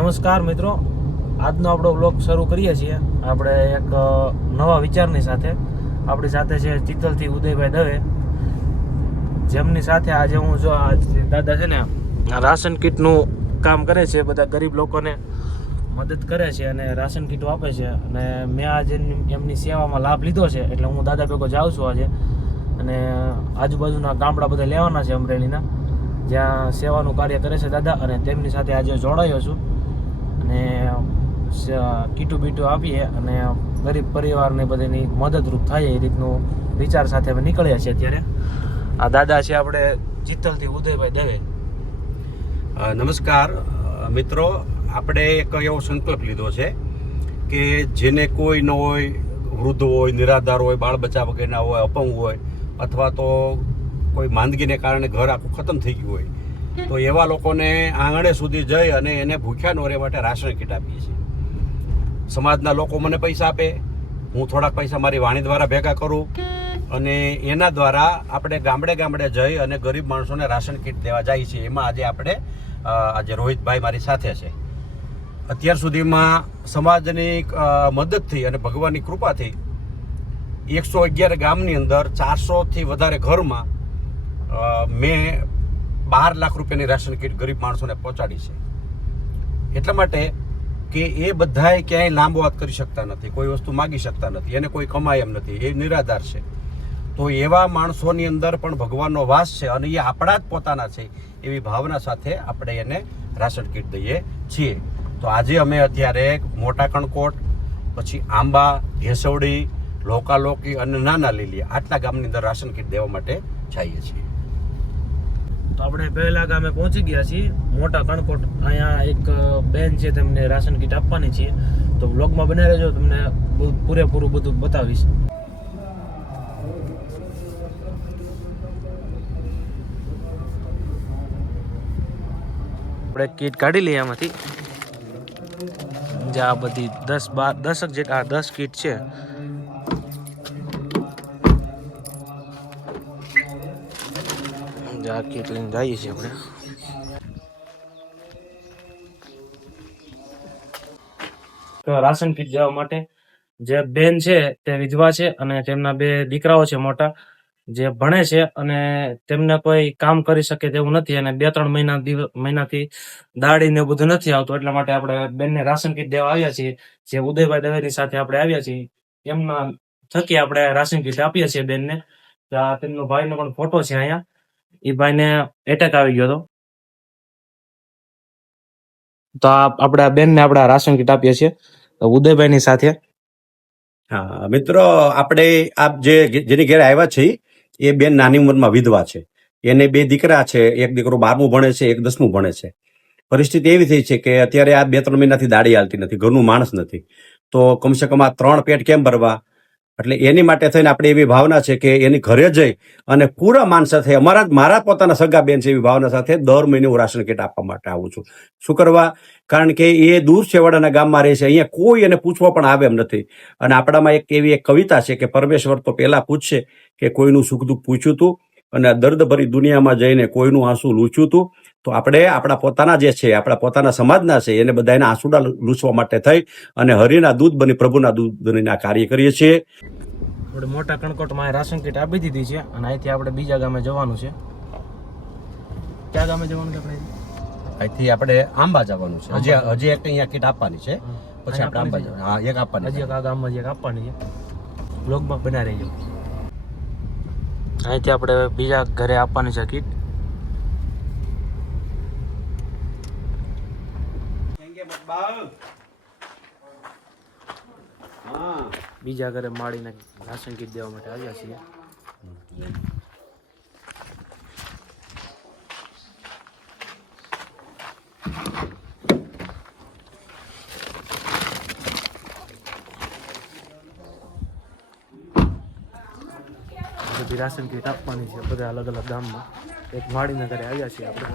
નમસ્કાર મિત્રો, આજનો આપણો વ્લોગ શરૂ કરીએ છીએ આપણે એક નવા વિચારની સાથે. આપણી સાથે છે ચિત્તલથી ઉદયભાઈ દવે, જેમની સાથે આજે હું જો આ દાદા છે ને રાશન કીટનું કામ કરે છે, બધા ગરીબ લોકોને મદદ કરે છે અને રાશન કીટો આપે છે. અને મેં આજે એમની સેવામાં લાભ લીધો છે, એટલે હું દાદા ભેગો જાઉં છું આજે. અને આજુબાજુના ગામડા બધા લેવાના છે અમરેલીના, જ્યાં સેવાનું કાર્ય કરે છે દાદા, અને તેમની સાથે આજે જોડાયો છું. અને કીટું બીટું આપીએ અને ગરીબ પરિવારને બધાની મદદરૂપ થાય એ રીતનું વિચાર સાથે અમે નીકળ્યા છીએ. અત્યારે આ દાદા છે આપણે ચિત્તલથી ઉદયભાઈ દવે. નમસ્કાર મિત્રો, આપણે એક એવો સંકલ્પ લીધો છે કે જેને કોઈ ન હોય, વૃદ્ધ હોય, નિરાધાર હોય, બાળ બચ્ચા વગેરેના હોય, અપંગ હોય, અથવા તો કોઈ માંદગીને કારણે ઘર આખું ખતમ થઈ ગયું હોય, તો એવા લોકોને આંગણે સુધી જઈ અને એને ભૂખ્યા ન રહે માટે રાશન કીટ આપીએ છીએ. સમાજના લોકો મને પૈસા આપે, હું થોડાક પૈસા મારી વાણી દ્વારા ભેગા કરું, અને એના દ્વારા આપણે ગામડે ગામડે જઈ અને ગરીબ માણસોને રાશન કીટ દેવા જાય છે. એમાં આજે રોહિતભાઈ મારી સાથે છે. અત્યાર સુધીમાં સમાજની મદદથી અને ભગવાનની કૃપાથી 111 ગામની અંદર 400થી વધારે ઘરમાં મેં 12 લાખ રૂપિયાની રાશન કીટ ગરીબ માણસોને પહોંચાડી છે. એટલા માટે કે એ બધાય ક્યાંય લાંબો વાત કરી શકતા નથી, કોઈ વસ્તુ માગી શકતા નથી, એને કોઈ કમાય એમ નથી, એ નિરાધાર છે. તો એવા માણસોની અંદર પણ ભગવાનનો વાસ છે અને એ આપણા જ પોતાના છે એવી ભાવના સાથે આપણે એને રાશન કીટ દઈએ છીએ. તો આજે અમે અત્યારે મોટા કણકોટ, પછી આંબા, ઘેસવડી, લોકાલોકી અને નાના લીલી આટલા ગામની અંદર રાશન કીટ દેવા માટે જઈએ છીએ. તો આપણે પહેલા ગામે પહોંચી ગયા છીએ, મોટા કણકોટ. અહીંયા એક બેન છે, તેમને રાશન કીટ આપવાની છે. તો વ્લોગમાં બને રહેજો, તમને પૂરેપૂરું બધું બતાવીશ. આપણે કીટ કાઢી લઈએ આમાંથી. જે આ બધી 10 જેટલા 10 કીટ છે. આ કીટ લઈને જઈએ છીએ આપણે. રાશન કીટ જવા માટે જે બેન છે તે વિધવા છે અને તેમના 2 દીકરાઓ છે મોટા, જે ભણે છે અને તેમને કોઈ કામ કરી શકે તેવું નથી, અને 2-3 મહિનાથી દાડી ને બધું નથી આવતું. એટલા માટે આપણે બેનને રાશન કીટ દેવા આવ્યા છીએ. જે ઉદયભાઈ દવેની સાથે આપણે આવ્યા છીએ, એમના થકી આપણે રાશન કીટ આપીએ છીએ બેનને. તેમનો ભાઈનો પણ ફોટો છે અહીંયા. એ ભાઈને એટેક આવી ગયો હતો, તો આપણે આ બેનને આપણે રાશન કીટ આપીએ છીએ ઉદયભાઈની સાથે. હા મિત્રો, આપણે આપ જેની ઘેર આવ્યા છે એ બેન નાની ઉંમરમાં વિધવા છે. એને 2 દીકરા છે, એક દીકરો 12મું ભણે છે, એક 10મું ભણે છે. પરિસ્થિતિ એવી થઈ છે કે અત્યારે આ 2-3 મહિનાથી દાડી હાલતી નથી, ઘરનું માણસ નથી, તો કમસે કમ આ 3 પેટ કેમ ભરવા? એટલે એની માટે થઈને આપણે એવી ભાવના છે કે એની ઘરે જઈ અને પૂરા માન સાથે મારા પોતાના સગા બેન છે એવી ભાવના સાથે દર મહિને હું રાશન કીટ આપવા માટે આવું છું. શું કરવા? કારણ કે એ દૂર છેવાડાના ગામમાં રહે છે, અહીંયા કોઈ એને પૂછવા પણ આવે એમ નથી. અને આપણામાં એક કવિતા છે કે પરમેશ્વર તો પહેલા પૂછશે કે કોઈનું સુખ દુઃખ પૂછ્યું તું, અને દર્દભરી દુનિયામાં જઈને કોઈનું આંસુ લૂછ્યું તું. તો આપણે આપણા પોતાના જે છે, આપણા પોતાના સમાજના છે, એને બધાના આંસુડા લૂછવા માટે થઈ અને હરિના દૂધ બની, પ્રભુના દૂધ બનીને આ કાર્ય કરીએ છીએ. આપણે મોટા કણકોટમાં રાશન કીટ આપી દીધી છે, અને અહીંથી આપણે બીજા ગામે જવાનું છે. ક્યાં ગામે જવાનું છે આપણે? અહીંથી આપણે આંબા જવાનું છે. હજી એક અહીંયા કીટ આપવાની છે, પછી આપણે આંબા જવાનું. હા, એક આપવાની, હજી એક આ ગામમાં એક આપવાની છે. બ્લોગમાં બના રહેજો. અહીંથી આપણે બીજા ઘરે આપવાની છે કીટ. બીજા ઘરે માળીને રાશન કીટ દેવા માટે આવ્યા છીએ. બધી રાશન કીટ આપવાની છે બધા અલગ અલગ ગામમાં. એક માળીના ઘરે આવ્યા છીએ આપણે.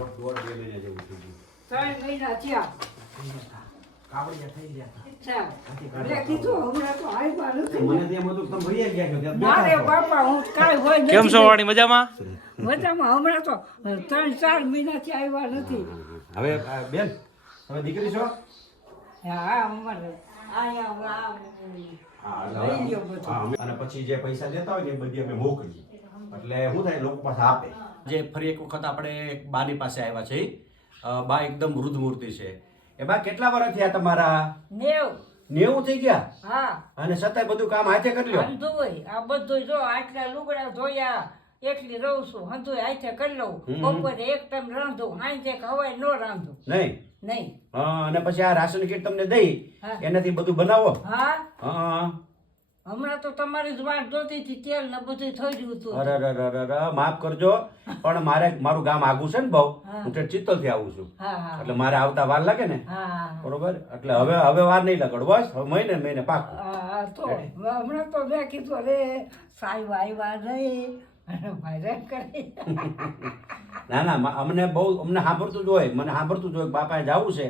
કેમ છો વાણી? મજામાં? મજામાં. હમણાં તો 3-4 મહિનાથી આવ્યા નથી. હવે બેન તમે દીકરી છો? હા અમારે આયા લઈ લ્યો બધું. હા, અને પછી જે પૈસા દેતા હોય ને એ બધી અમે મોકલીએ. એટલે શું થાય, લોકો પાસે આપે. જે ફરી એક વખત આપણે એક બાની પાસે આવ્યા છે. બા એકદમ વૃદ્ધ મૂર્તિ છે. એ બા કેટલા વર્ષ થયા તમારા? 90 થઈ ગયા? હા અને છતાંય બધું કામ હાથે કરી લ્યો? હંધુ હોય આ બધું જો આટલા લુગડા ધોયા એટલી રહું છું હંધુ હાથે કરી લઉં બપોરે એક ટાઈમ રાંધું સાંજે હવાય નો રાંધું નહીં. નહીં હા, અને પછી આ રાશન કીટ તમને દઈ હા. એનાથી બધું બનાવો. હા હા. હમણાં તો તમારી જ વાટ જોતી હતી તેલ ને બધું થઈ ગયું હતું અરે માફ કરજો, પણ મારું ગામ આગું છે ને બહુ. હા. હું ચિત્તલ થી આવું છું. હા હા એટલે મારે આવતા વાર લાગે ને. હા બરોબર, એટલે હવે વાર નહીં લગાડો, બસ હવે મહિને પાકું. હા તો હમણાં તો મેં કીધું અરે સાહેબ આવ્યા નહીં અને ભાઈ કરે ના અમને સાંભળતું જ હોય, મને સાંભળતું જ હોય કે બાપાએ જવું છે.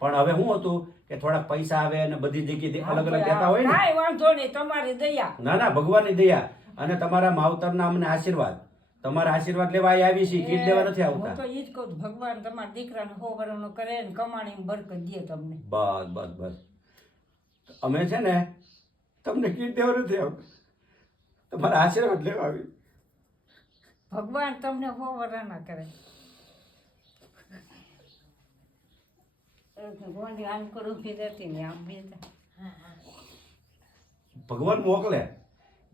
પણ હવે શું હતું કે થોડાક પૈસા આવે અને બધી જગ્યાએ અલગ અલગ દેતા હોય ને. કાંઈ વાંધો નહીં તમારી દયા ના ભગવાનની દયા અને તમારા માવતરના અમને આશીર્વાદ. તમારા આશીર્વાદ લેવા અહીં આવી છીએ, કીટ લેવા નથી હું તો આવતા. ઈ જ કહું છું, ભગવાન તમારા દીકરાને હોવરનો કરે ને કમાણીમાં બરકત દે તમને બસ અમે છે ને તમને કીટ દેવા નથી આવતા, તમારા આશીર્વાદ લેવા આવી. ભગવાન તમને હોવરના કરે ગોંડી આમ કરું ઉભી રહેતી ને આમ બેઠા ભગવાન મોકલે.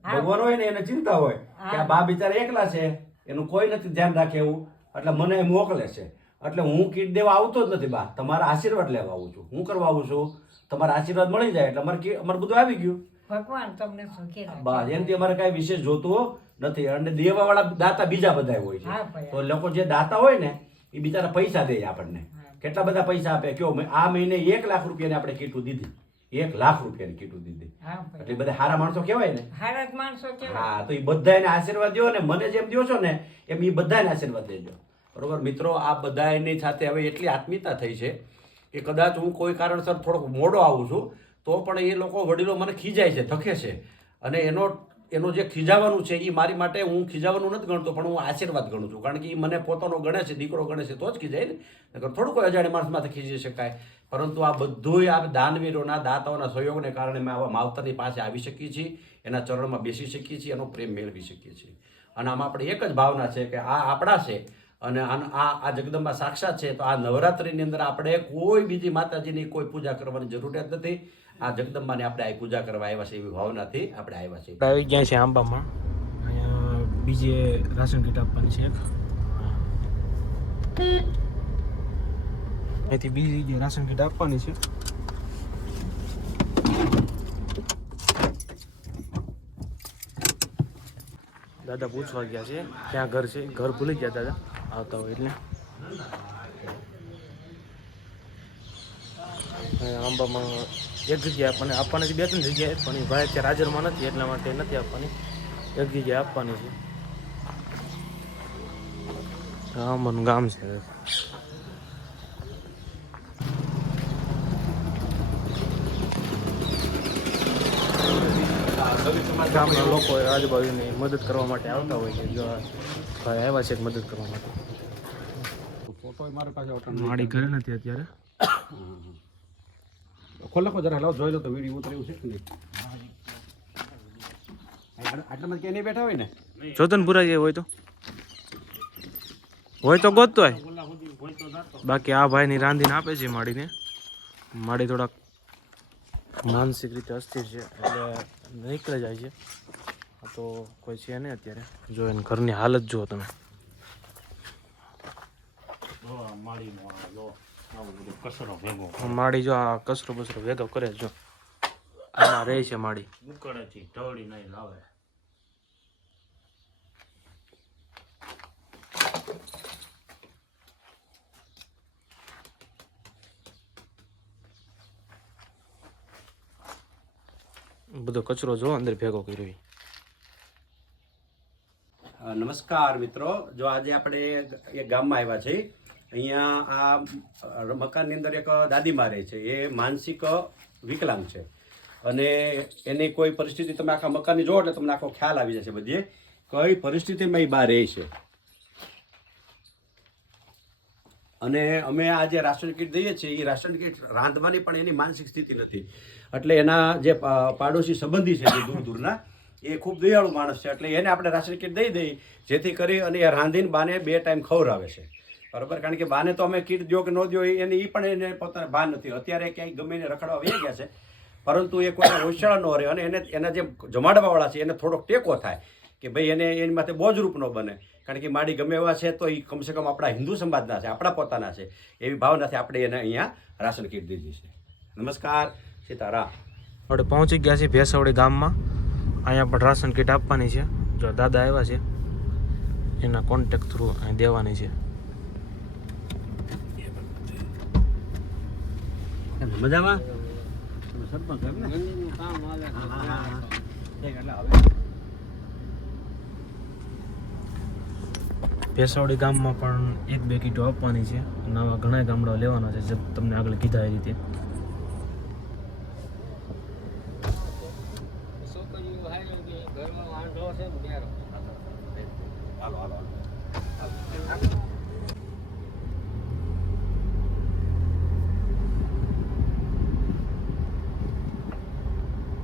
ભગવાન હોય ને એને ચિંતા હોય કે આ બા બિચારા એકલા છે, એનું કોઈ નથી ધ્યાન રાખે એવું, એટલે મને એ મોકલે છે. એટલે હું કીટ દેવા આવતો જ નથી બા, તમારા આશીર્વાદ લેવા આવું છું. હું કરવા આવું છું, તમારા આશીર્વાદ મળી જાય એટલે અમારે બધું આવી ગયું. ભગવાન તમને સુખી રાખે બસ એનાથી અમારે કઈ વિશેષ જોતું નથી. અને દેવા વાળા દાતા બીજા બધા હોય છે. હા ભાઈ. તો લોકો જે દાતા હોય ને એ બિચારા પૈસા દે આપણને. કેટલા બધા પૈસા આપે, કયો આ મહિને 1 લાખ રૂપિયાની આપણે કીટું દીધી, 1 લાખ રૂપિયાની કીટું દીધી. હા ભાઈ એટલે બધા સારા માણસો કહેવાય ને. હારા જ માણસો કેવા હા, તો એ બધાને આશીર્વાદ દો ને, મને જેમ દો છો ને એમ એ બધાને આશીર્વાદ દેજો. બરોબર મિત્રો, આ બધાની સાથે હવે એટલી આત્મીયતા થઈ છે કે કદાચ હું કોઈ કારણસર થોડોક મોડો આવું છું તો પણ એ લોકો વડીલો મને ખીજાય છે, થકે છે. અને એનો જે ખીજાવાનું છે એ મારી માટે હું ખીજાવાનું નથી ગણતો, પણ હું આશીર્વાદ ગણું છું. કારણ કે એ મને પોતાનો ગણે છે, દીકરો ગણે છે તો જ ખીજાય ને. નકર થોડું કોઈ અજાણે માણસમાંથી ખીજી શકાય. પરંતુ આ બધુંય આ દાનવીરોના દાતાઓના સહયોગને કારણે અમે આવા માવતરની પાસે આવી શકીએ છીએ, એના ચરણમાં બેસી શકીએ છીએ, એનો પ્રેમ મેળવી શકીએ છીએ. અને આમાં આપણે એક જ ભાવના છે કે આ આપણા છે અને આ જગદંબા સાક્ષાત છે. તો આ નવરાત્રિની અંદર આપણે કોઈ બીજી માતાજીની કોઈ પૂજા કરવાની જરૂરિયાત નથી. આ જગદંબાને આપણે આ પૂજા કરવા આવ્યા છે એવી ભાવનાથી આપણે આવ્યા છીએ. આવી ગયા છે આંબામાં. અહીંયા બીજે રાશન કીટ આપવાની છે એક. અહીંથી બીજી જગ્યાએ રાશન કીટ આપવાની છે. દાદા પૂછવા ગયા છે ક્યાં ઘર છે, ઘર ભૂલી ગયા દાદા આવતા હોય એટલે. આંબામાં એક જગ્યાએ આપવાની છે, 2-3 જગ્યાએ, પણ એ ભાઈ અત્યારે હાજરમાં નથી એટલા માટે નથી આપવાની. એક જગ્યાએ આપવાની છે. આંબાનું ગામ છે. ગામના લોકો આજુબાજુની મદદ કરવા માટે આવતા હોય છે. જો ભાઈ આવ્યા છે મદદ કરવા માટે. ફોટો મારી પાસે માડી ઘરે નથી અત્યારે. ખોલકો જરા લાવ જોઈ લો તો વિડીયો ઉતર્યું છે કે નહીં. આટલામાં ક્યાંય નહીં બેઠા હોય ને. જોધનપુરા જે હોય તો ગોતતો હોય. બાકી આ ભાઈની રાંધીને આપે છે માડીને. માડી થોડાક માનસિક રીતે અસ્થિર છે એટલે નીકળી જાય છે. તો કોઈ છે નહીં અત્યારે. જો એને ઘરની હાલત જુઓ તમે. માડી જો આ કચરો બસરો ભેગો કરે જો આમાં રહે છે માડી. બધો કચરો જો અંદર ભેગો કર્યો. નમસ્કાર મિત્રો, જો આજે આપણે એક ગામમાં આવ્યા છીએ. અહીંયા આ મકાનની અંદર એક દાદીમા રહે છે. એ માનસિક વિકલાંગ છે અને એની કોઈ પરિસ્થિતિ તમે આખા મકાનની જોવો એટલે તમને આખો ખ્યાલ આવી જશે બધી કઈ પરિસ્થિતિમાં એ બહાર રહે છે. અને અમે આ જે રાશન કીટ દઈએ છીએ એ રાશન કીટ રાંધવાની પણ એની માનસિક સ્થિતિ નથી. એટલે એના જે પાડોશી સંબંધી છે જે દૂર દૂરના એ ખૂબ દયાળુ માણસ છે. એટલે એને આપણે રાશન કીટ દઈ દઈએ જેથી કરી અને એ રાંધીને બાને 2 ટાઈમ ખવડાવે છે. બરાબર, કારણ કે બાને તો અમે કીટ દો કે ન દો એની એ પણ એને પોતાને ભાન નથી. અત્યારે ક્યાંય ગમે એને રખડવા વહી ગયા છે, પરંતુ એ કોઈને હોશિયાર ન રહે અને એને એના જે જમાડવાવાળા છે એને થોડોક ટેકો થાય કે ભાઈ એને એની માથે બોજરૂપ ન બને. કારણ કે માડી ગમે એવા છે તો એ કમસે કમ આપણા હિન્દુ સમાજના છે, આપણા પોતાના છે, એવી ભાવનાથી આપણે એને અહીંયા રાશન કીટ દીધી છે. નમસ્કાર, સીતારામ. આપણે પહોંચી ગયા છીએ ભેસવડી ગામમાં. અહીંયા પણ રાશન કીટ આપવાની છે. જો દાદા આવ્યા છે એના કોન્ટેક્ટ થ્રુ અહીં દેવાની છે. મજામાં ભેસવડી ગામમાં પણ 1-2 કીટો આપવાની છે. નવા ઘણા ગામડા લેવાના છે, જે તમને આગળ કીધા એ રીતે.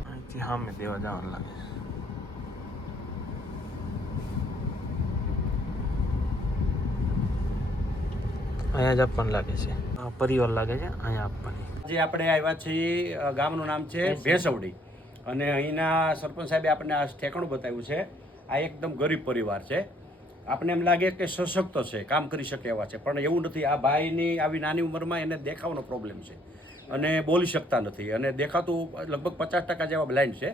અહીંથી સામે દેવા જવાનું લાગે છે. અહીંયા જ આપવાનું લાગે છે. આ પરિવાર લાગે છે, અહીંયા આપવાની. જે આપણે આવ્યા છીએ ગામનું નામ છે ભેસવડી અને અહીંના સરપંચ સાહેબે આપણને આ ઠેકાણું બતાવ્યું છે. આ એકદમ ગરીબ પરિવાર છે. આપણને એમ લાગે કે સશક્ત છે, કામ કરી શકે એવા છે, પણ એવું નથી. આ ભાઈની આવી નાની ઉંમરમાં એને દેખાવનો પ્રોબ્લેમ છે અને બોલી શકતા નથી અને દેખાતું લગભગ 50% જેવા બ્લાઇન્ડ છે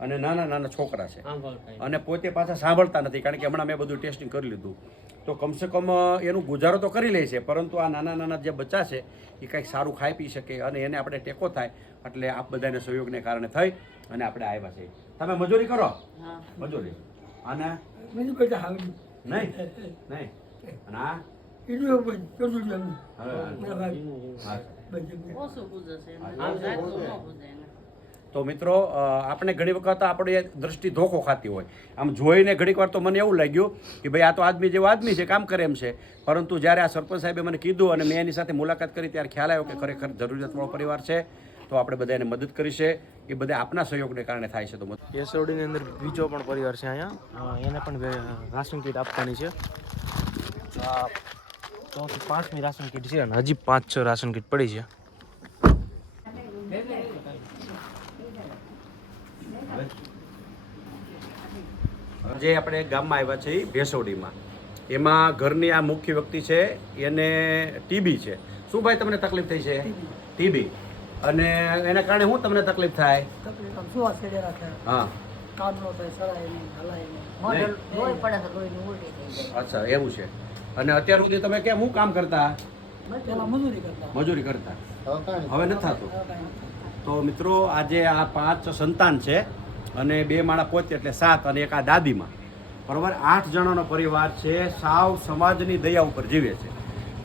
અને નાના નાના છોકરા છે અને પોતે પાછા સાંભળતા નથી. કારણ કે હમણાં મેં બધું ટેસ્ટિંગ કરી લીધું તો કમસે કમ એનું ગુજારો તો કરી લે છે, પરંતુ આ નાના નાના જે બચ્ચા છે એ કંઈક સારું ખાઈ પી શકે અને એને આપણે ટેકો થાય. એટલે આપ બધાને સહયોગને કારણે થઈ અને આપણે આવ્યા છે. તમે મજૂરી કરો? મજૂરી. અને નહીં નહીં અને આ તો મિત્રો આપણે ઘણી વખત આપણી દ્રષ્ટિ ધોખો ખાતી હોય. આમ જોઈને ઘણીક વાર તો મને એવું લાગ્યું કે ભાઈ આ તો આદમી જેવો આદમી છે, કામ કરે એમ છે. પરંતુ જ્યારે આ સરપંચ સાહેબે મને કીધું અને મેં એની સાથે મુલાકાત કરી ત્યારે ખ્યાલ આવ્યો કે ખરેખર જરૂરિયાતવાળો પરિવાર છે. તો આપણે બધા એને મદદ કરી છે. એ બધા આપના સહયોગને કારણે થાય છે. તો ભેસવડીની અંદર બીજો પણ પરિવાર છે અહીંયા. એને પણ રાશન કીટ આપવાની છે. આ 4-5મી રાશન કીટ છે અને હજી 5-6 રાશન કીટ પડી છે. જે આપણે ગામમાં આવ્યા છીએ ભેસવડીમાં, એમાં ઘરની આ મુખ્ય વ્યક્તિ છે, એને ટીબી છે. શું ભાઈ તમને તકલીફ થઈ છે? ટીબી. અને એના કારણે શું તમને તકલીફ થાય? હા, અચ્છા એવું છે. અને અત્યાર સુધી તમે કેમ શું કામ કરતા? મજૂરી કરતા. હવે નથી થતું. તો મિત્રો આજે આ 5 સંતાન છે અને 2 માણા પોતે એટલે 7 અને એક આ દાદીમાં, બરાબર 8 જણાનો પરિવાર છે. સાવ સમાજની દયા ઉપર જીવે છે.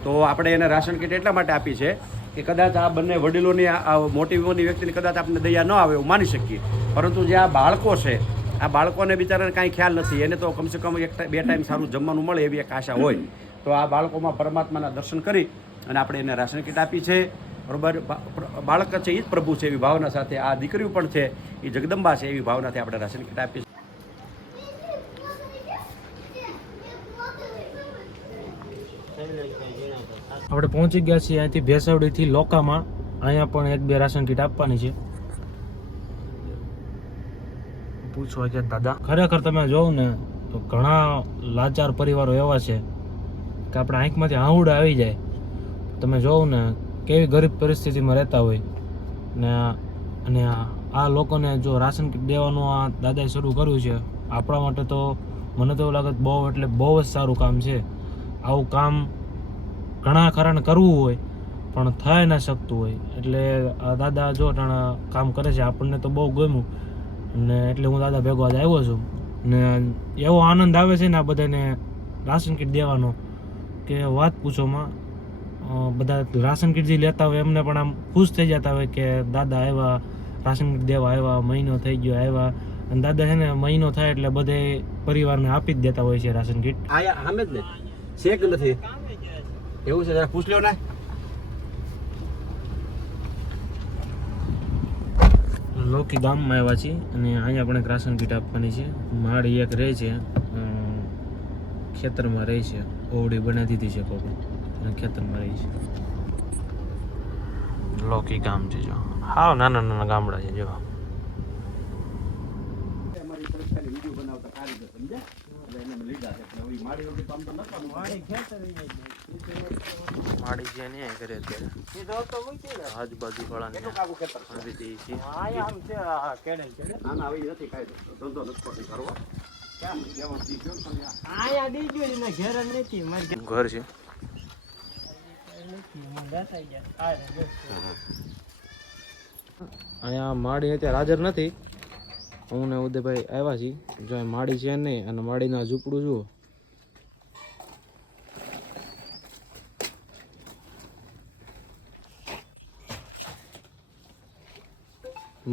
તો આપણે એને રાશન કીટ એટલા માટે આપી છે કે કદાચ આ બંને વડીલોની આ મોટી ઉંમરની વ્યક્તિની કદાચ આપણે દયા ન આવે એવું માની શકીએ, પરંતુ જે આ બાળકો છે આ બાળકોને બિચારાને કાંઈ ખ્યાલ નથી. એને તો કમસે કમ 1-2 ટાઈમ સારું જમવાનું મળે એવી એક આશા હોય. તો આ બાળકોમાં પરમાત્માના દર્શન કરી અને આપણે એને રાશન કીટ આપી છે. બરાબર, બાળક છે એ જ પ્રભુ છે એવી ભાવના સાથે, આ દીકરીઓ પણ છે એ જગદંબા છે એવી ભાવનાથી આપણે રાશન કીટ આપી છે. આપણે પહોંચી ગયા છીએ અહીંથી ભેસવડીથી લોકામાં. અહીંયા પણ 1-2 રાશન કીટ આપવાની છે. પૂછવા કે દાદા, ખરેખર તમે જોવું ને તો ઘણા લાચાર પરિવારો એવા છે કે આપણે આંખમાંથી આહુડા આવી જાય. તમે જોવું ને કેવી ગરીબ પરિસ્થિતિમાં રહેતા હોય ને, અને આ લોકોને જો રાશન કીટ દેવાનું આ દાદાએ શરૂ કર્યું છે, આપણા માટે તો મને તો એવું લાગે બહુ એટલે બહુ જ સારું કામ છે. આવું કામ ઘણા ખરાને કરવું હોય પણ થઈ ના શકતું હોય. એટલે આ દાદા જો કામ કરે છે, આપણને તો બહુ ગમ્યું ને એટલે હું દાદા ભેગો આજે આવ્યો છું. ને એવો આનંદ આવે છે ને આ બધાને રાશન કીટ દેવાનો કે વાત પૂછોમાં. બધા રાશન કીટ જે લેતા હોય એમને પણ આમ ખુશ થઈ જતા હોય કે દાદા આવ્યા, રાશન કીટ દેવા આવ્યા, મહિનો થઈ ગયો આવ્યા. અને દાદા છે ને મહિનો થાય એટલે બધે પરિવારને આપી જ દેતા હોય છે રાશન કીટ. આયા સામે જ ને શેક નથી. એવું છે જરા પૂછ લ્યો ને. લોકી ગામમાં આવ્યા છીએ અને અહીંયા પણ એક રાશન કીટ આપવાની છે. માળી એક રહે છે, ખેતરમાં રહે છે, ઓવડી બનાવી દીધી છે કોકો અને ખેતરમાં રહે છે. લોકી ગામ છે જો, હાવ નાના નાના ગામડા છે જો. અમારી પરીક્ષાની વિડીયો બનાવતા કારીગર સમજ્યા, એટલે એને લીધા છે. પણ હવે માડી વગર કામ તો ન કરવું. માળી છે ને કરે અત્યારે આજુબાજુ વાળાને કેટલું કાબુ ખેતર છે? આવી દઈએ છીએ. ના ના હવે ઈ નથી કાંઈ ધંધો નથી કરવો. કેમ વ્યવસ્થિત ગયો ને તમે આ? ઘર છે. અહીંયા માળી અત્યારે હાજર નથી. હું ને ઉદયભાઈ આવ્યા છીએ. જો અહીં માળી છે નહીં અને માળીના ઝૂંપડું જુઓ.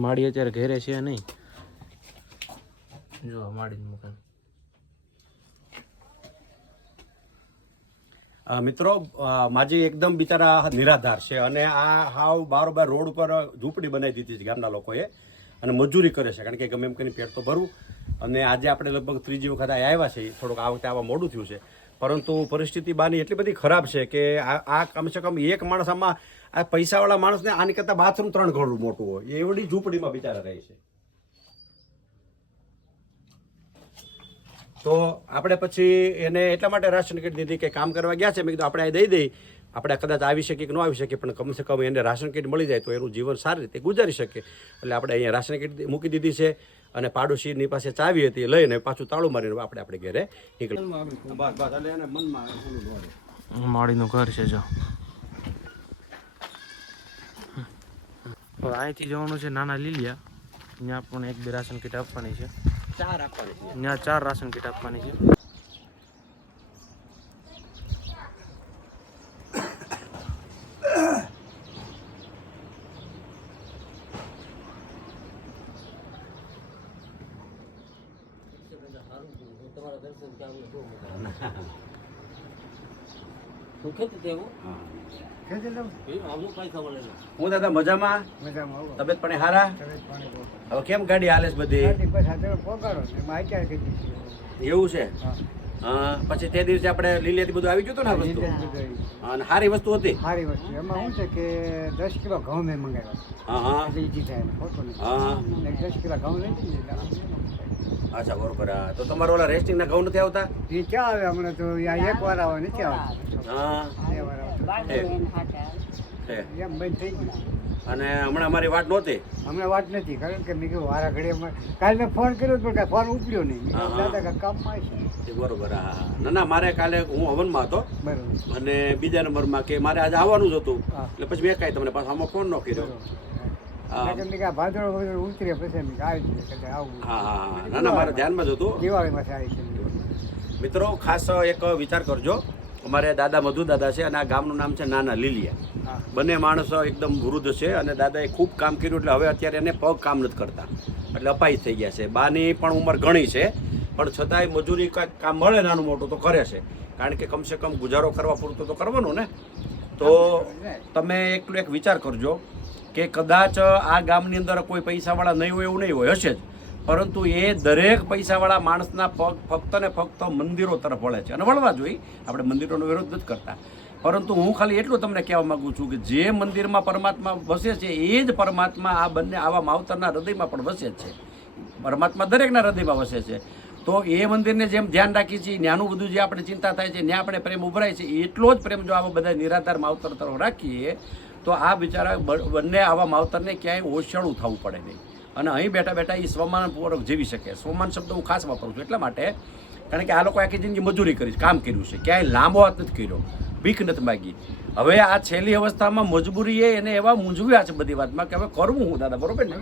માળી અત્યારે ઘેરે છે નહીં. જો માળીનું મકાન. મિત્રો માજી એકદમ બિચારા નિરાધાર છે અને આ હાવ બારોબાર રોડ ઉપર ઝૂંપડી બનાવી દીધી છે ગામના લોકોએ અને મજૂરી કરે છે, કારણ કે ગમે એમ કરીને પેટ તો ભરવું. અને આજે આપણે લગભગ ત્રીજી વખત અહીંયા આવ્યા છીએ. થોડુંક આ વખતે આવા મોડું થયું છે, પરંતુ પરિસ્થિતિ બાની એટલી બધી ખરાબ છે કે આ કમસે કમ એક માણસ આમાં, આ પૈસાવાળા માણસને આની કરતાં બાથરૂમ 3 ઘણું મોટું હોય એવડી ઝૂંપડીમાં બિચારા રહે છે. તો આપણે પછી એને એટલા માટે રાશન કીટ દીધી કે કામ કરવા ગયા છે. મેં કીધું આપણે આ દઈ દઈ, આપણે કદાચ આવી શકીએ કે ન આવી શકીએ, પણ કમસે કમ એને રાશન કીટ મળી જાય તો એનું જીવન સારી રીતે ગુજારી શકે. એટલે આપણે અહીંયા રાશન કીટ મૂકી દીધી છે અને પાડોશીની પાસે ચાવી હતી લઈને પાછું તાળું મારીને આપણે ઘરે નીકળી. માળીનું ઘર છે જો. અહીંથી જવાનું છે નાના લીલિયા. ત્યાં પણ 1-2 રાશન કીટ આપવાની છે. 4 આપવાની છે. ત્યાં 4 રાશન કીટ આપવાની છે. હું દાદા મજામાં? તબિયત પાણી હારા? હવે કેમ ગાડી હાલે છે બધી? એવું છે? હા. પછી તે દિવસે આપણે લીલીયાથી બધું આવી ગયું હતું ને આ વસ્તુ? અને સારી વસ્તુ હતી? સારી વસ્તુ. એમાં શું છે કે 10 કિલો ઘઉં મેં મંગાવ્યા. હા હા એટલે ઈજી થાય ને ખોટું નહીં. હા. 10 કિલો ઘઉં લઈ લીધા. અચ્છા બરોબર. હા તો તમારા ઓલા રેસ્ટિંગના ઘઉં નથી આવતા? એ ક્યાં આવે હમણાં તો આ 1 વાર આવે નથી આવતું. હા 2 વાર આવે. છે. એમ બંધ થઈ ગયું. અને હમણાં અમારી વાટ નહોતી. હમણાં વાત નથી, કારણ કે મેં કીધું વારા ઘડીએ કાલે મેં ફોન કર્યો પણ કાંઈ ફોન ઉપડ્યો નહીં. મેં કીધું દાદા કાંઈ કામમાં છે. એ બરોબર. હા હા. ના ના મારે કાલે હું હવનમાં હતો બરોબર. અને બીજા નંબરમાં કે મારે આજે આવવાનું જ હતું, હા. એટલે પછી મેં કાંઈ તમને પાછો આમાં ફોન ન કર્યો. હા મેં કીધું કે આ ભાદરો ઉતરે પછી મેં આવી છે કે આવું. હા હા. ના ના મારા ધ્યાનમાં જ હતું. દિવાળીમાં આવી છે. મિત્રો ખાસ એક વિચાર કરજો. અમારે દાદા મધુ દાદા છે અને આ ગામનું નામ છે નાના લીલિયા. હા. બંને માણસો એકદમ વૃદ્ધ છે અને દાદાએ ખૂબ કામ કર્યું, એટલે હવે અત્યારે એને પગ કામ નથી કરતા, એટલે અપાહિત થઈ ગયા છે. બાની પણ ઉંમર ઘણી છે, પણ છતાંય મજૂરી કાંઈક કામ મળે નાનું મોટું તો કરે છે, કારણ કે કમસે કમ ગુજારો કરવા પૂરતું તો કરવાનું ને. તો તમે એકલો એક વિચાર કરજો કે કદાચ આ ગામની અંદર કોઈ પૈસાવાળા નહીં હોય એવું નહીં હોય, હશે જ, પરંતુ એ દરેક પૈસાવાળા માણસના પગ ફક્ત ને ફક્ત મંદિરો તરફ વળે છે અને વળવા જોઈએ. આપણે મંદિરોનો વિરોધ નથી કરતા, પરંતુ હું ખાલી એટલું તમને કહેવા માગું છું કે જે મંદિરમાં પરમાત્મા વસે છે એ જ પરમાત્મા આ બંને આવા માવતરના હૃદયમાં પણ વસે જ છે. પરમાત્મા દરેકના હૃદયમાં વસે છે. તો એ મંદિરને જેમ ધ્યાન રાખીએ છીએ, ત્યાંનું બધું જે આપણે ચિંતા થાય છે, ત્યાં આપણે પ્રેમ ઉભરાય છે, એટલો જ પ્રેમ જો આવા બધા નિરાધાર માવતર તરફ રાખીએ તો આ બિચારા બંને આવા માવતરને ક્યાંય ઓછાળું થવું પડે નહીં અને અહીં બેઠા બેઠા એ સ્વમાનપૂર્વક જીવી શકે. સ્વમાન શબ્દ હું ખાસ વાપરું છું એટલા માટે, કારણ કે આ લોકો આખી જિંદગી મજૂરી કરી, કામ કર્યું છે, ક્યાંય લાંબો હાથ નથી કર્યો, ભીખ નથી માગી. હવે આ છેલ્લી અવસ્થામાં મજબૂરીએ એને એવા મૂંઝવ્યા છે બધી વાતમાં કે હવે કરવું હું દાદા, બરોબર ને,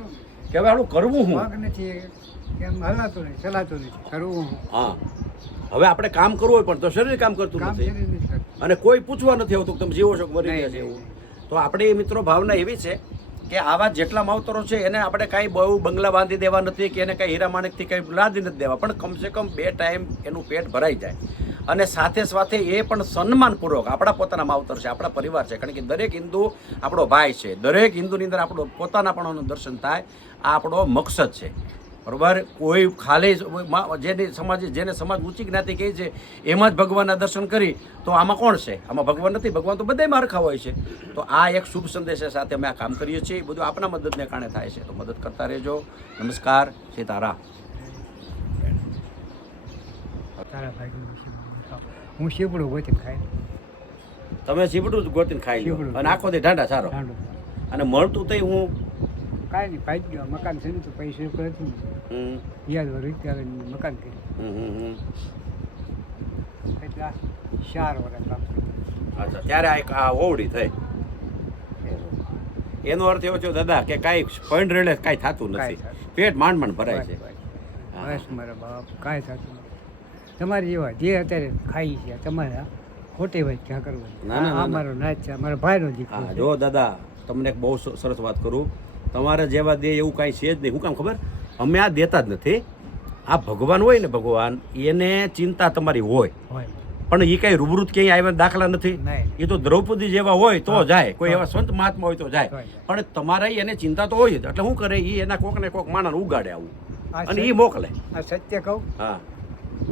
કે હવે આનું કરવું હું. પગ નથી, કેમ હલાતું નહીં, ચલાતું નહીં, કરવું. હા હવે આપણે કામ કરવું હોય પણ તો શરીર કામ કરતું કામ નથી શરીર નથી કરતું. અને કોઈ પૂછવા નથી આવતું કે તમે જીવો છો કે મરી ગયા છે નહીં, એવું. તો આપણી મિત્રો ભાવના એવી છે કે આવા જેટલા માવતરો છે એને આપણે કાંઈ બહુ બંગલા બાંધી દેવા નથી કે એને કાંઈ હીરા માણેકથી કાંઈ લાદી નથી દેવા, પણ કમસે કમ 2 ટાઈમ એનું પેટ ભરાઈ જાય. અને સાથે સાથે એ પણ સન્માનપૂર્વક આપણા પોતાના માવતર છે, આપણા પરિવાર છે, કારણ કે દરેક હિન્દુ આપણો ભાઈ છે, દરેક હિન્દુની અંદર આપણો પોતાનાપણાનું દર્શન થાય, આ આપણો મકસદ છે. બરોબર, કોઈ ખાલી જેને સમાજ ઊંચી જ્ઞાતિ કહે છે એમાં જ ભગવાનના દર્શન કરી તો આમાં કોણ છે? આમાં ભગવાન નથી. ભગવાન તો બધાયમાં હરખા હોય છે. તો આ એક શુભ સંદેશ સાથે અમે આ કામ કરીએ છીએ. બધું આપણા મદદને કારણે થાય છે, તો મદદ કરતા રહેજો. નમસ્કાર, સીતારામ. તારા ભાઈ હું શીપડું ગોતી ખાઈ તમે ચીપડું જ ગોતીને ખાઈ લો ચીપડું. અને આખો દી ઢાંડા સારો ઠંડુ અને મળતું તઈ હું કાંઈ નહીં પાઈ ગયો મકાન છે ને તો પૈસા હતું હમ, યાદ રીતે આવે મકાન કર્યું હમ, હમ, હમ. એટલે 4 વર્ષ કામ અચ્છા, ત્યારે આ એક આ ઓવડી થઈ. એનો અર્થ એવો છે દાદા કે કાંઈ પૈણ રેડે કાંઈ થતું નથી, કાંઈ થતું. પેટ માંડ માંડ ભરાય છે. બસ મારા બાપ કાંઈ થતું નથી. તમારે જેવા જે અત્યારે ખાઈ છે તમારે ખોટી વાત ક્યાં કરવાની. ના, ના, ના. આ મારો નાચ છે, મારા ભાઈનો દીકરો હા, છે. જો દાદા તમને એક બહુ સરસ વાત કરું, તમારે જેવા દે એવું કાંઈ છે જ નહીં. શું કામ ખબર? અમે આ દેતા જ નથી. આ ભગવાન હોય ને, ભગવાન એને ચિંતા તમારી હોય, હોય પણ એ કાંઈ રૂબરૂ ક્યાંય આવ્યા દાખલા નથી. નહીં. એ તો દ્રૌપદી જેવા હોય તો હા. જાય, કોઈ હા. એવા સંત મહાત્મા હોય તો જાય, તો જાય. પણ તમારે એને ચિંતા તો હોય જ. એટલે શું કરે એ એના કોક ને કોક માણસ ઉગાડે આવું આ અને સત્ય- એ મોકલે. આ સત્ય કહું, હા,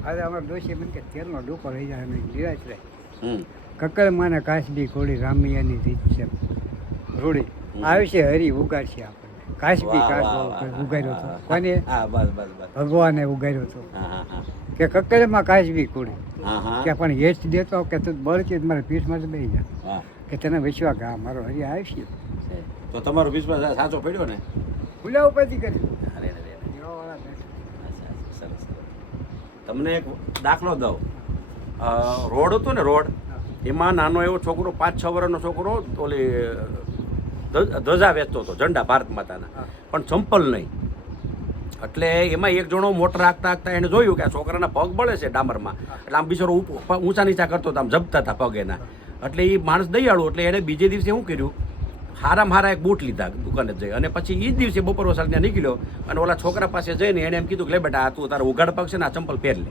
આજે અમારા ડોશી મને કે તેલનો ડૂકો રહી જાય અને નિરાશ રહે. હમ, કકળ માના કાશબી ઘોડી રામૈયાની રીત છે રૂડી આવશે હરી ઉગાડશે આપણને. કાશબી વાહ, વાહ, કાઢવો વાહ, ઉગાડ્યો હતો વાહ. કોને? હા, બસ બસ બસ. ભગવાને ઉગાડ્યો હતો હા, હા, હા, કે કકળમાં કાશબી ઘોડી હા, હા, કે પણ હેઠ દેતો કે તું બળકી મારા પીઠમાં જ બેસી જા હા. કે તને વિશ્વાસ હા મારો હરી આવશે. છે. તો તમારો વિશ્વાસ સાચો પડ્યો ને? ખુલ્લા ઉપરથી કરી અરે, અરે, અરે. જીવાવાળા બેઠા. અચ્છા, અચ્છા, સરસ, સરસ. તમને એક દાખલો દઉં. રોડ હતો ને, રોડ હા. એમાં નાનો એવો છોકરો 5-6 વર્ષનો છોકરો ઓલી ધ્વજા વેચતો હતો, ઝંડા ભારત માતાના, હા. પણ ચંપલ નહીં. એટલે એમાં એક જણો મોટર હાંકતા હાંકતા એને જોયું કે આ છોકરાના પગ બળે છે ડામરમાં, એટલે આમ બિચારો ઊંચા નીચા કરતો હતો, આમ જપતા હતા પગ એના. એટલે એ માણસ દયાળુ, એટલે એને બીજે દિવસે શું કર્યું, હારામાં હારા એક બૂટ લીધા દુકાને જઈ, અને પછી એ જ દિવસે બપોર વસાળ ત્યાં નીકળ્યો અને ઓલા છોકરા પાસે જઈને એને એમ કીધું કે લે બેટા આ તું તારા ઉઘાડ પગ છે ને આ ચંપલ પહેર લે.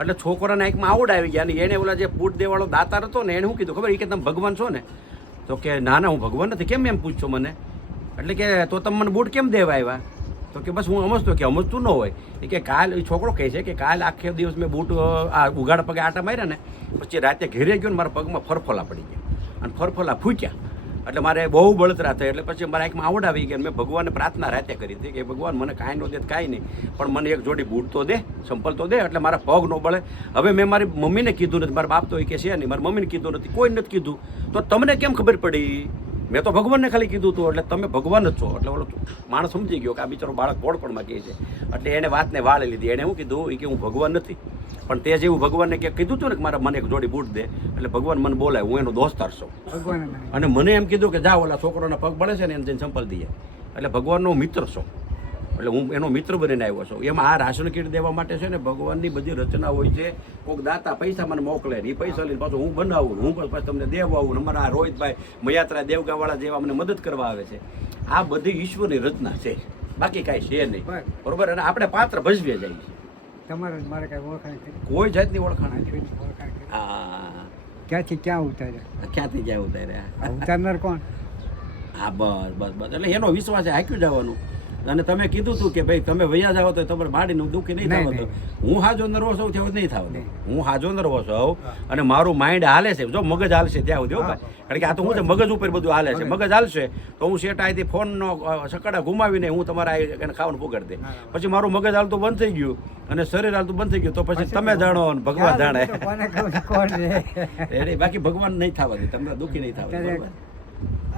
એટલે છોકરાના એકમાં આવડ આવી ગયા, અને એને ઓલા જે બૂટ દેવાળો દાતાર હતો ને એને શું કીધું ખબર, એ કે તમે ભગવાન છો ને? તો કે ના ના હું ભગવાન નથી. કેમ એમ પૂછશો મને? એટલે કે તો તમે મને બૂટ કેમ દેવા આવ્યા? તો કે બસ હું સમજતો કે સમજતું ન હોય. એ કે કાલ એ છોકરો કહે છે કે કાલ આખો દિવસ મેં બૂટ આ ઉઘાડ પગે આટા માર્યા ને, પછી રાતે ઘેરે ગયો ને મારા પગમાં ફરફોલા પડી ગયા અને ફરફોલા ફૂટ્યા. એટલે મારે બહુ બળતરા થઈ. એટલે પછી મારા એકમાં આવડ આવી ગઈ. મેં ભગવાનને પ્રાર્થના રાતે કરી હતી કે ભગવાન મને કાંઈ ન દે કાંઈ નહીં, પણ મને એક જોડી બૂટ તો દે, ચંપલ તો દે, એટલે મારા પગ ન બળે. હવે મેં મારી મમ્મીને કીધું નથી, મારા બાપ તો એ કે છે નહીં, મારી મમ્મીને કીધું નથી, કોઈ નથી કીધું. તો તમને કેમ ખબર પડી? મેં તો ભગવાનને ખાલી કીધું હતું. એટલે તમે ભગવાન જ છો. એટલે ઓલો માણસ સમજી ગયો કે આ બિચારો બાળક પોળપણમાં કહે છે. એટલે એને વાતને વાળી લીધી. એને શું કીધું, એ કે હું ભગવાન નથી, પણ તે જેવું ભગવાનને કે કીધું હતું ને કે મારા મને એક જોડી બૂટ દે, એટલે ભગવાન મને બોલાય, હું એનો દોસ્તાર છું. ભગવાને મને અને મને એમ કીધું કે જા ઓલા છોકરોના પગ બળે છે ને એને જઈને ચંપલ દઈએ. એટલે ભગવાનનો મિત્ર છો, એટલે હું એનો મિત્ર બનીને આવ્યો છું. એમાં આ રાશન કીટ દેવા માટે છે ને ભગવાનની બધી રચના હોય છે. કોઈક દાતા પૈસા મને મોકલે, એ પૈસા લઈને પાછું હું બનાવું, હું પણ પાછું તમને દેવા આવું. અમારા આ રોહિતભાઈ મયાત્રા દેવગાવાળા જેવા મને મદદ કરવા આવે છે. આ બધી ઈશ્વરની રચના છે, બાકી કાંઈ છે નહીં. બસ. બરોબર? અને આપણે પાત્ર ભજવીએ જઈએ છીએ, તમારે મારે કાંઈ ઓળખાણ કરી કોઈ જાતની ઓળખાણ આ નથી. જોઈને ઓળખાણ કરી હા, ક્યાંથી ક્યાં ઉતાર્યા? ક્યાંથી જાય ઉતાર્યા? આ ઉતારનાર કોણ? હા, બસ બસ બસ. એટલે એનો વિશ્વાસ છે, હાક્યું જવાનું. અને તમે કીધું હતું કે ભાઈ તમે વૈયા જાઓ તો તમારે બાડીનું દુઃખી નહીં નહીં, થવા દો. નહીં. હું હાજો નરવો છું ત્યાં સુધી નહીં થવા દો. નહીં. હું હાજો નરવો છું હા. અને મારું માઇન્ડ હાલે છે. જો મગજ હાલશે ત્યાં સુધી હો હા, ભાઈ. કારણ કે આ તો હું છે મગજ ઉપર બધું હાલે છે. મગજ. મગજ હાલશે તો હું શેઠ અહીંથી ફોનનો સકડા ઘુમાવીને હું તમારા એને ખાવાનું પુગાડી દે. હા. પછી મારું મગજ હાલતું બંધ થઈ ગયું અને શરીર હાલતું બંધ થઈ ગયું તો પછી તમે જાણો અને ભગવાન જાણે. કોને કહું છું, કોણ છે? એટલે બાકી ભગવાન નહીં થવા દે, તમને દુઃખી નહીં થવા દે. અત્યારે બરોબર?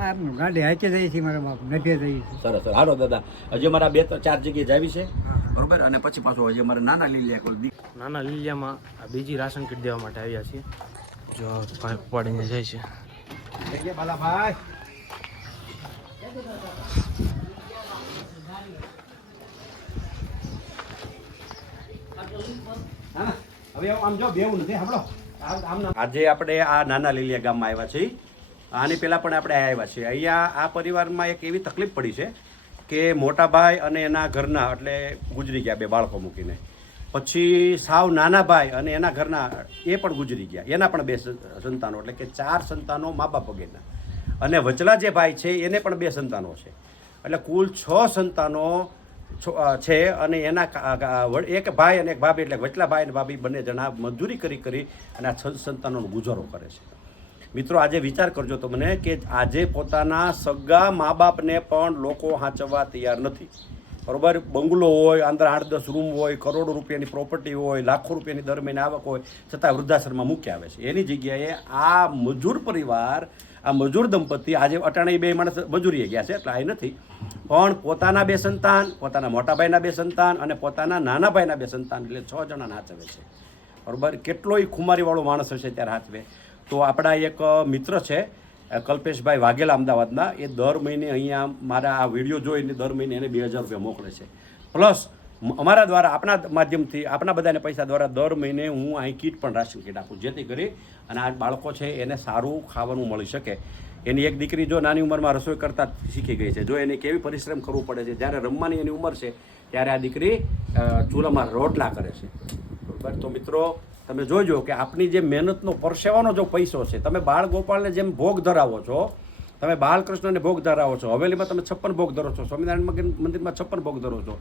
આમનું ગાડી હાચે જઈએ છીએ મારા બાપ નભે જઈએ છીએ. સરસ સરસ. હાલો દાદા, હજી અમારા 2-4 જગ્યાએ જાવી છે. બરોબર? અને પછી પાછું હજી અમારે નાના લીલિયા કોઈ નાના લીલિયામાં આ બીજી રાશન કીટ દેવા માટે આવ્યા છીએ. જો પાઇપ પાડીને જાય છે. જઈએ બાલાભાઈ. હા, હવે આમ જો બેવું નથી સાંભળો. આજે આપણે આ નાના લીલિયા ગામમાં આવ્યા છીએ. આની પહેલાં પણ આપણે આવ્યા છીએ. અહીંયા આ પરિવારમાં એક એવી તકલીફ પડી છે કે મોટા ભાઈ અને એના ઘરના એટલે ગુજરી ગયા, 2 બાળકો મૂકીને. પછી સાવ નાના ભાઈ અને એના ઘરના એ પણ ગુજરી ગયા, એના પણ 2 સંતાનો, એટલે કે 4 સંતાનો મા બાપ વગેરેના. અને વચલા જે ભાઈ છે એને પણ 2 સંતાનો છે, એટલે કુલ 6 સંતાનો છે. અને એના એક ભાઈ અને એક ભાભી, એટલે વચલા ભાઈ અને ભાભી બંને જણા મજૂરી કરી અને આ 6 સંતાનોનો ગુજારો કરે છે. મિત્રો, આજે વિચાર કરજો તમને કે આજે પોતાના સગા મા બાપને પણ લોકો હાંચવવા તૈયાર નથી, બરોબર. બંગલો હોય, અંદર 8-10 રૂમ હોય, કરોડો રૂપિયાની પ્રોપર્ટી હોય, લાખો રૂપિયાની દર મહિને આવક હોય, છતાં વૃદ્ધાશ્રમમાં મૂકી આવે છે. એની જગ્યાએ આ મજૂર પરિવાર, આ મજૂર દંપતી આજે અટાણે 2 માણસ મજૂરીએ ગયા છે, એટલે આ નથી, પણ પોતાના 2 સંતાન, પોતાના મોટા ભાઈના 2 સંતાન અને પોતાના નાના ભાઈના 2 સંતાન, એટલે 6 જણા હાચવે છે, બરોબર. કેટલોય ખુમારીવાળો માણસ હશે ત્યારે હાચવે. તો આપણા એક મિત્ર છે કલ્પેશભાઈ વાઘેલા અમદાવાદના, એ દર મહિને અહીંયા મારા આ વિડીયો જોઈને દર મહિને એને 2000 રૂપિયા મોકલે છે. પ્લસ અમારા દ્વારા, આપણા માધ્યમથી, આપણા બધાને પૈસા દ્વારા દર મહિને હું અહીં કીટ પણ, રાશન કીટ આપું, જેથી કરી અને આ બાળકો છે એને સારું ખાવાનું મળી શકે. એની એક દીકરી જો નાની ઉંમરમાં રસોઈ કરતા શીખી ગઈ છે, જો એને કેવી પરિશ્રમ કરવું પડે છે, જ્યારે રમવાની એની ઉંમર છે ત્યારે આ દીકરી ચૂલામાં રોટલા કરે છે, બરાબર. તો મિત્રો, તમે જોજો કે આપણી જે મહેનતનો પરસેવાનો જો પૈસો છે, તમે બાળ ગોપાલને જેમ ભોગ ધરાવો છો, તમે બાલકૃષ્ણને ભોગ ધરાવો છો, હવેલીમાં તમે 56 ભોગ ધરો છો, સ્વામિનારાયણ મંદિરમાં 56 ભોગ ધરો છો,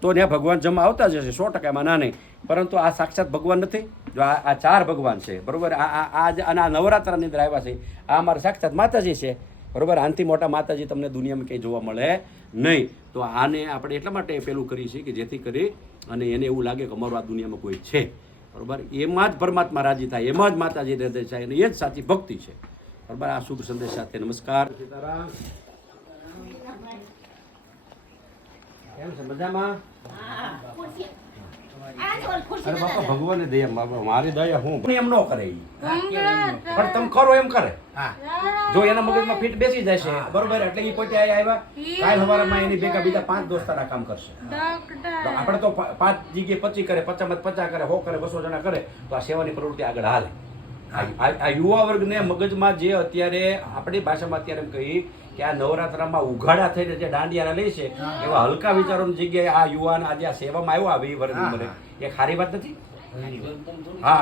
તો ત્યાં ભગવાન જમા આવતા જ હશે 100%, એમાં ના નહીં. પરંતુ આ સાક્ષાત ભગવાન નથી. જો આ 4 ભગવાન છે, બરોબર. આ નવરાત્રાની અંદર આવ્યા છે, આ અમારા સાક્ષાત માતાજી છે, બરોબર. આનાથી મોટા માતાજી તમને દુનિયામાં કંઈ જોવા મળે નહીં. તો આને આપણે એટલા માટે પેલું કરીએ છીએ કે જેથી કરી અને એને એવું લાગે કે અમારું આ દુનિયામાં કોઈ છે, બરોબર. એમાં જ પરમાત્મા રાજી થાય, એમાં જ માતાજી હૃદય થાય, અને એ જ સાચી ભક્તિ છે, બરોબર. આ શુભ સંદેશ સાથે નમસ્કાર. સીતારામ. કેમ છે? મજામાં? અરે બાપા, ભગવાને દયા, મારી દયા હું એમ ન કરે ઈ. પણ તમે કરો એમ કરે. જો એના મગજમાં ફીટ બેસી જશે, બરોબર, એટલે ઈ પોતે આવ્યા, કાલ સવારમાં એની ભેગા બીજા 5 દોસ્તારા કામ કરશે. તો આપણે તો 5 જગ્યાએ 25 કરે, 50 કરે, 100 કરે, 200 જણા કરે, તો આ સેવાની પ્રવૃત્તિ આગળ હાલે. આ યુવા વર્ગને મગજમાં જે અત્યારે આપણી ભાષામાં અત્યારે એમ કહી કે આ નવરાત્રામાં ઉઘાડા થઈને જે દાંડિયા લે છે, એવા હલકા વિચારોની જગ્યાએ આ યુવાન આજે આ સેવામાં આવ્યો આ 20 વર્ષની ઉંમરે, એ ખારી વાત નથી. હા,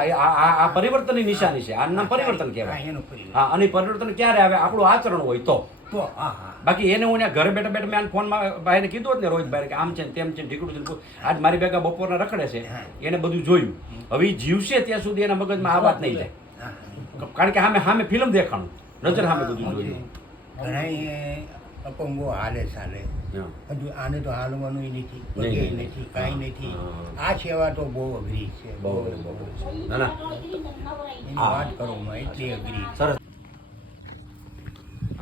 આ પરિવર્તનની નિશાની છે, આનું નામ પરિવર્તન કહેવાય. હા, અને પરિવર્તન ક્યારે આવે? આપણું આચરણ હોય તો. બાકી એને હું ઘરે બેઠા મેં ફોનમાં ભાઈને કીધું હોત ને, રોહિતભાઈ, કે આમ છે તેમ છે, ઢીકડું છે, આજ મારી ભેગા બપોરના રખડે છે, એને બધું જોયું. હવે જીવશે ત્યાં સુધી એના મગજમાં આ વાત નહીં જાય, કારણ કે સામે ફિલ્મ દેખાણું, નજર સામે બધું જોયું. ઘણા અપંગો હાલે ચાલે, હજુ આને તો હાલવાનું નથી, વગેરે નથી, કાંઈ નથી. આ સેવા તો બહુ અઘરી છે, બહુ ના ના, એની વાત કરવામાં એટલી અઘરી. સરસ.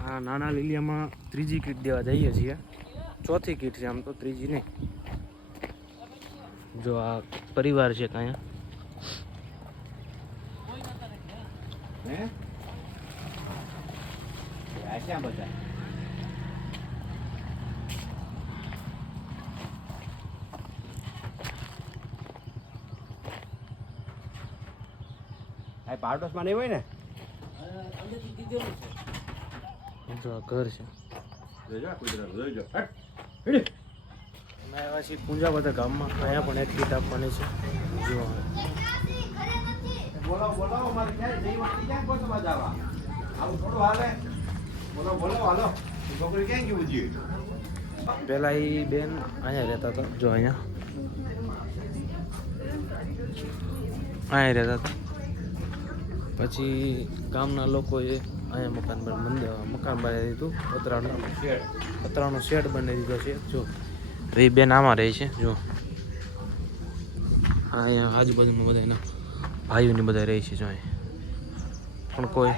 આ નાના લીલિયામાં 3જી કીટ દેવા જઈએ છીએ, 4થી કીટ છે આમ તો, 3જી નહીં. જો આ પરિવાર છે કાંઈ બધા પાડોશમાં નહીં હોય ને, જો આ ઘર છે. જોજો કુદરત, જોજો. અમે આવ્યા છીએ પૂંજા બધા ગામમાં, અહીંયા પણ એક કીટ આપવાની છે. જો બોલાવો મારે ક્યાં જઈ વાળી ક્યાં ગોતવા જવા? આવું થોડું હાલે. બોલો હાલો. છોકરી ક્યાં ગયું છે? પહેલા એ બેન અહીંયા રહેતા હતા, જો અહીંયા રહેતા હતા. પછી ગામના લોકોએ અહીંયા મકાન બનાવી દીધું, પતરાનો શેડ બનાવી દીધો છે. જો એ બેન આમાં રહે છે. જો અહીંયા આજુબાજુમાં બધા એના ભાઈઓની બધા રહે છે. જો પણ કોઈ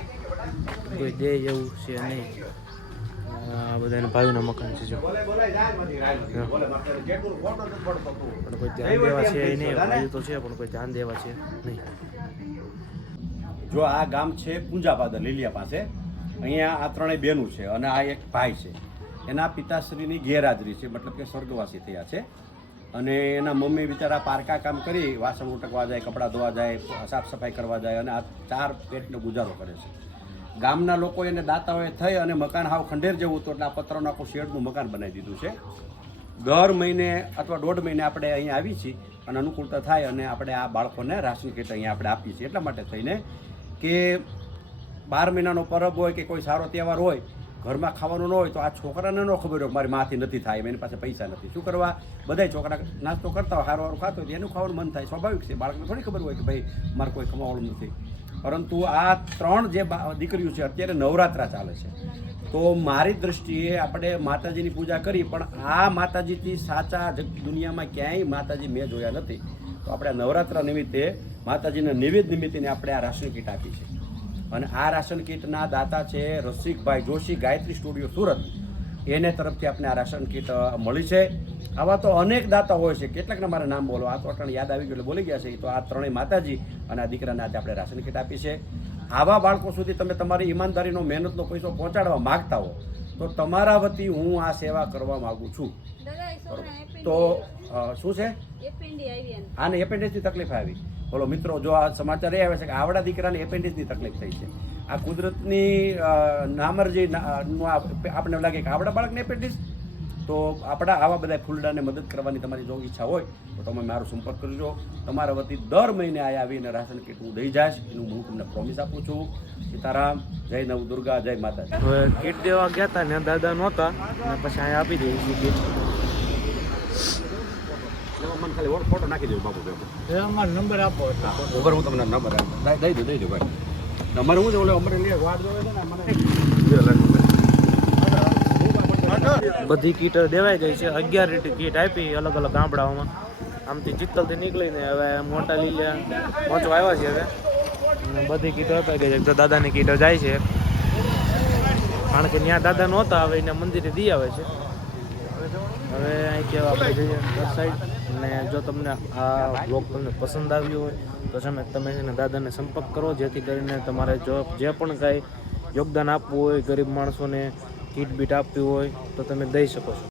દે એવું છે નહીં. આ બધા એના ભાઈઓના મકાન છે. જો પણ કોઈ ધ્યાન દેવા છે નહીં, ભાઈઓ તો છે પણ કોઈ ધ્યાન દેવા છે નહીં. જો આ ગામ છે પૂંજાપાદર લીલિયા પાસે, અહીંયા આ 3 બહેનું છે અને આ એક ભાઈ છે. એના પિતાશ્રીની ગેરહાજરી છે, મતલબ કે સ્વર્ગવાસી થયા છે. અને એના મમ્મી બિચારા પારકા કામ કરી, વાસણ ઉટકવા જાય, કપડાં ધોવા જાય, સાફ સફાઈ કરવા જાય, અને આ 4 પેટનો ગુજારો કરે છે. ગામના લોકો એને દાતાઓએ થઈ અને મકાન હાવ ખંડેર જેવું હતું, એટલે આ પતરાનું આખું શેડનું મકાન બનાવી દીધું છે. દર મહિને અથવા દોઢ મહિને આપણે અહીંયા આવી છીએ અને અનુકૂળતા થાય અને આપણે આ બાળકોને રાશન કીટ અહીંયા આપણે આપીએ છીએ એટલા માટે થઈને કે 12 મહિનાનો પરબ હોય કે કોઈ સારો તહેવાર હોય, ઘરમાં ખાવાનું ન હોય તો આ છોકરાને ન ખબર હોય મારી માથી નથી થાય, એની પાસે પૈસા નથી, શું કરવા? બધાય છોકરા નાસ્તો કરતા હોય, સારું ખાતો હોય એનું ખાવાનું મન થાય, સ્વાભાવિક છે. બાળકને થોડી ખબર હોય કે ભાઈ મારે કોઈ કમાવાનું નથી. પરંતુ આ 3 જે દીકરીઓ છે અત્યારે નવરાત્રા ચાલે છે, તો મારી દ્રષ્ટિએ આપણે માતાજીની પૂજા કરી પણ આ માતાજીથી સાચા દુનિયામાં ક્યાંય માતાજી મેં જોયા નથી. તો આપણે નવરાત્રા નિમિત્તે માતાજીના નિવેદ નિમિત્તે આપણે આ રાશન કીટ આપી છે અને આ રાશન કીટના દાતા છે રસિકભાઈ જોશી, ગાયત્રી સ્ટુડિયો સુરત. એને તરફથી આપણે આ રાશન કીટ મળી છે. આવા તો અનેક દાતા હોય છે, કેટલાકના મારે નામ બોલો, આ તો અટાણે યાદ આવી ગયું એટલે બોલી ગયા છે. તો આ 3 માતાજી અને આ દીકરાને આજે આપણે રાશન કીટ આપી છે. આવા બાળકો સુધી તમે તમારી ઈમાનદારીનો મહેનતનો પૈસો પહોંચાડવા માગતા હો તો તમારા વતી હું આ સેવા કરવા માગું છું. તો શું છે આને એપેન્ડિક્સની તકલીફ આવી? બોલો મિત્રો, જો આ સમાચાર એ આવે છે કે આવડા દીકરાને એપેન્ડિક્સની તકલીફ થઈ છે. આ કુદરતની નામરજી આપણે લાગે કે આવડા બાળકને એપેન્ડિક્સ, તો આપણા આવા બધા ફૂલડાને મદદ કરવાની તમારી જો ઈચ્છા હોય તો તમે મારો સંપર્ક કરજો. તમારા વતી દર મહિને આ આવીને રાશન કીટ હું દઈ જઈશ, એનું હું તમને પ્રોમિસ આપું છું. સીતારામ, જય નવદુર્ગા, જય માતાજી. હવે કીટ દેવા ગયા હતા ને દાદા નહોતા અને પછી અહીંયા આપી દઈએ છીએ કીટ. મને ખાલી ફોટો નાખી દઉં બાપુ. અમારો નંબર આપો. ઉપર હું તમને નંબર દઈ દઉં ભાઈ. નંબર હું છે ઓલે અમારે લઈએ વાડ જોવે છે ને મને. બધી કીટ દેવાઈ ગઈ છે. 11 કીટ આપી અલગ અલગ ગામડાઓમાં. આમથી ચિત્તલથી નીકળીને હવે મોટા લીલિયા પહોંચવા આવ્યા છે. હવે બધી કીટો અપાઈ ગઈ છે. તો દાદાની કીટો જાય છે કારણ કે ત્યાં દાદા નહોતા, હવે એને મંદિરે દી આવે છે. હવે અહીંથી આપણે જઈએ સાઈડ. અને જો તમને આ બ્લોગ તમને પસંદ આવ્યો હોય તો તમે એને દાદાને સંપર્ક કરો, જેથી કરીને તમારે જો જે પણ કાંઈ યોગદાન આપવું હોય, ગરીબ માણસોને કીટ બીટ આપવી હોય તો તમે દઈ શકો છો.